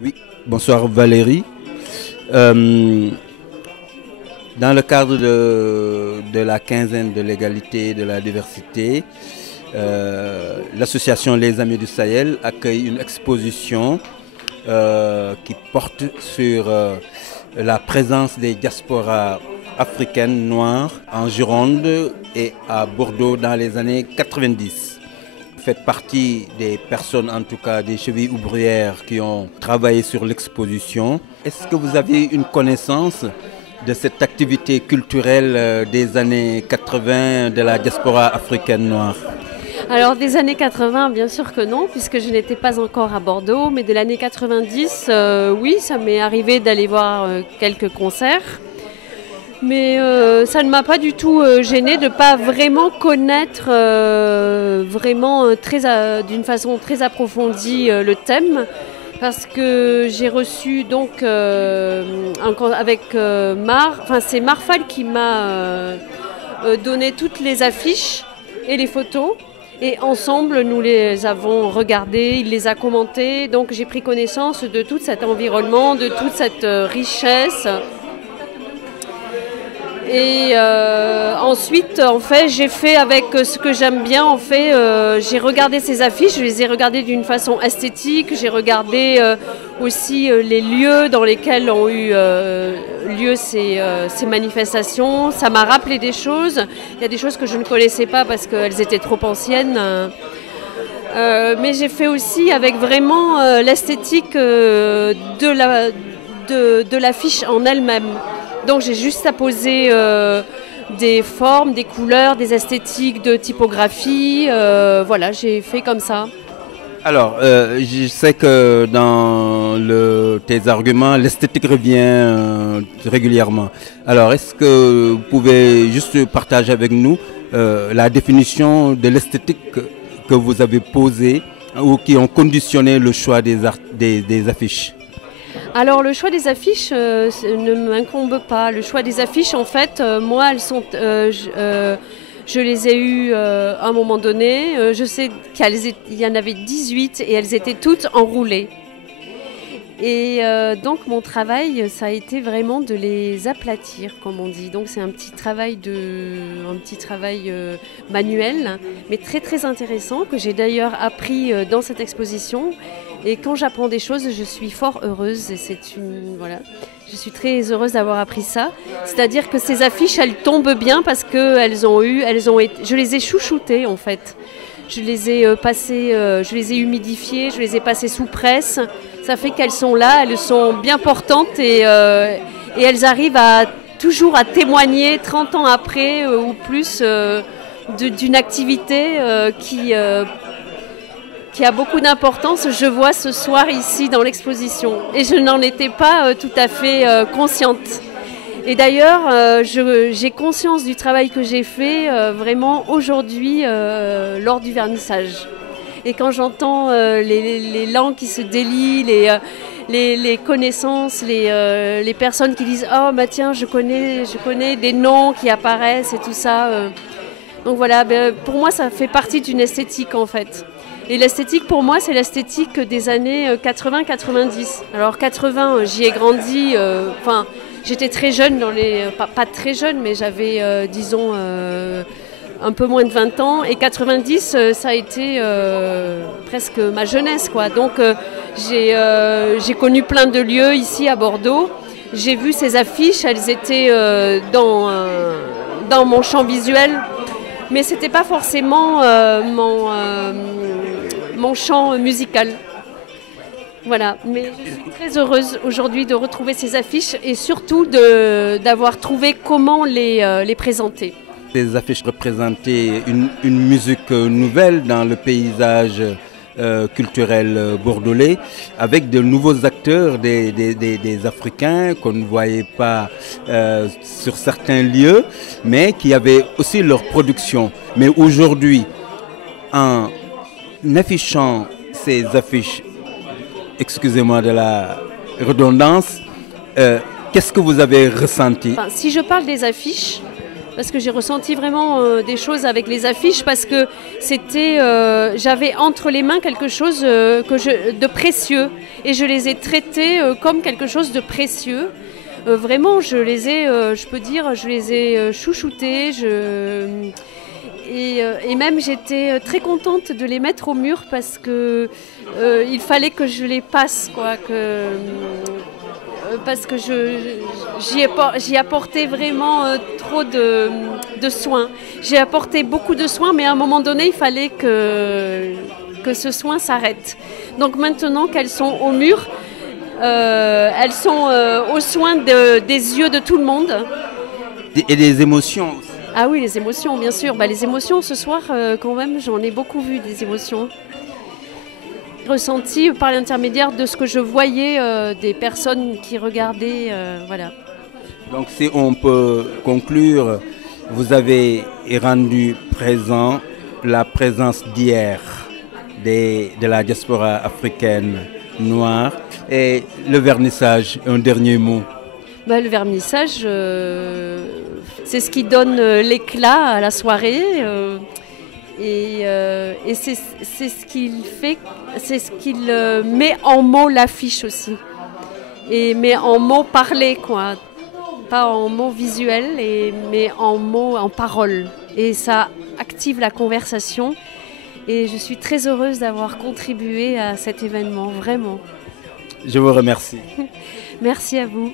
Oui, bonsoir Valérie. Euh, Dans le cadre de la quinzaine de l'égalité et de la diversité, l'association Les Amis du Sahel accueille une exposition qui porte sur la présence des diasporas africaines noires en Gironde et à Bordeaux dans les années 90. Vous faites partie des personnes, en tout cas des chevilles ouvrières qui ont travaillé sur l'exposition. Est-ce que vous avez une connaissance de cette activité culturelle des années 80 de la diaspora africaine noire? Alors des années 80, bien sûr que non, puisque je n'étais pas encore à Bordeaux, mais de l'année 90, oui, ça m'est arrivé d'aller voir quelques concerts. Mais ça ne m'a pas du tout gênée de ne pas vraiment connaître d'une façon très approfondie le thème. Parce que j'ai reçu donc c'est Marfal qui m'a donné toutes les affiches et les photos. Et ensemble, nous les avons regardées, il les a commentées. Donc j'ai pris connaissance de tout cet environnement, de toute cette richesse. Et ensuite, en fait, j'ai fait avec ce que j'aime bien. En fait, j'ai regardé ces affiches, je les ai regardées d'une façon esthétique. J'ai regardé aussi les lieux dans lesquels ont eu lieu ces manifestations. Ça m'a rappelé des choses. Il y a des choses que je ne connaissais pas parce qu'elles étaient trop anciennes. Mais j'ai fait aussi avec vraiment l'esthétique de l'affiche en elle-même. Donc j'ai juste à poser des formes, des couleurs, des esthétiques de typographie. Voilà, j'ai fait comme ça. Alors, je sais que dans tes arguments, l'esthétique revient régulièrement. Alors, est-ce que vous pouvez juste partager avec nous la définition de l'esthétique que vous avez posée ou qui ont conditionné le choix des affiches? Alors le choix des affiches ne m'incombe pas. Le choix des affiches, en fait, moi, elles sont, je les ai eues à un moment donné. Je sais qu'il y en avait 18 et elles étaient toutes enroulées. Et donc mon travail, ça a été vraiment de les aplatir, comme on dit. Donc c'est un petit travail manuel, mais très très intéressant, que j'ai d'ailleurs appris dans cette exposition. Et quand j'apprends des choses, je suis fort heureuse. Et je suis très heureuse d'avoir appris ça. C'est-à-dire que ces affiches, elles tombent bien parce que je les ai chouchoutées en fait. Je les ai je les ai humidifiées, je les ai passées sous presse. Ça fait qu'elles sont là, elles sont bien portantes et elles arrivent toujours à témoigner 30 ans après ou plus d'une activité qui a beaucoup d'importance. Je vois ce soir ici dans l'exposition et je n'en étais pas tout à fait consciente. Et d'ailleurs, j'ai conscience du travail que j'ai fait vraiment aujourd'hui lors du vernissage. Et quand j'entends les langues qui se délient, les connaissances, les personnes qui disent « Oh, bah tiens, je connais des noms qui apparaissent et tout ça. » Donc voilà, pour moi, ça fait partie d'une esthétique en fait. Et l'esthétique, pour moi, c'est l'esthétique des années 80-90. Alors 80, j'y ai grandi, j'étais très jeune, pas très jeune, mais j'avais, disons, un peu moins de 20 ans. Et 90, ça a été presque ma jeunesse, quoi. Donc j'ai connu plein de lieux ici à Bordeaux. J'ai vu ces affiches, elles étaient dans mon champ visuel. Mais ce n'était pas forcément mon champ musical. Voilà, mais je suis très heureuse aujourd'hui de retrouver ces affiches et surtout d'avoir trouvé comment les présenter. Ces affiches représentaient une musique nouvelle dans le paysage culturel bordelais, avec de nouveaux acteurs, des Africains qu'on ne voyait pas sur certains lieux, mais qui avaient aussi leur production. Mais aujourd'hui, en affichant ces affiches, excusez-moi de la redondance, qu'est-ce que vous avez ressenti? Si je parle des affiches, parce que j'ai ressenti vraiment des choses avec les affiches, parce que j'avais entre les mains quelque chose de précieux, et je les ai traités comme quelque chose de précieux. Vraiment, je les ai chouchoutés. Et même j'étais très contente de les mettre au mur, parce que il fallait que je les passe, quoi, parce que j'y apportais vraiment trop de soins. J'ai apporté beaucoup de soins, mais à un moment donné, il fallait que ce soin s'arrête. Donc maintenant qu'elles sont au mur, elles sont aux soins des yeux de tout le monde. Et des émotions aussi. Ah oui, les émotions, bien sûr. Les émotions, ce soir, quand même, j'en ai beaucoup vu, des émotions. Ressenties par l'intermédiaire de ce que je voyais des personnes qui regardaient, voilà. Donc si on peut conclure, vous avez rendu présent la présence d'hier de la diaspora africaine noire. Et le vernissage, un dernier mot. Le vernissage, c'est ce qui donne l'éclat à la soirée, et c'est ce qu'il fait, c'est ce qu'il met en mots l'affiche aussi, et met en mots parlés, quoi, pas en mots visuels, mais en mots, en paroles, et ça active la conversation. Et je suis très heureuse d'avoir contribué à cet événement, vraiment. Je vous remercie. Merci à vous.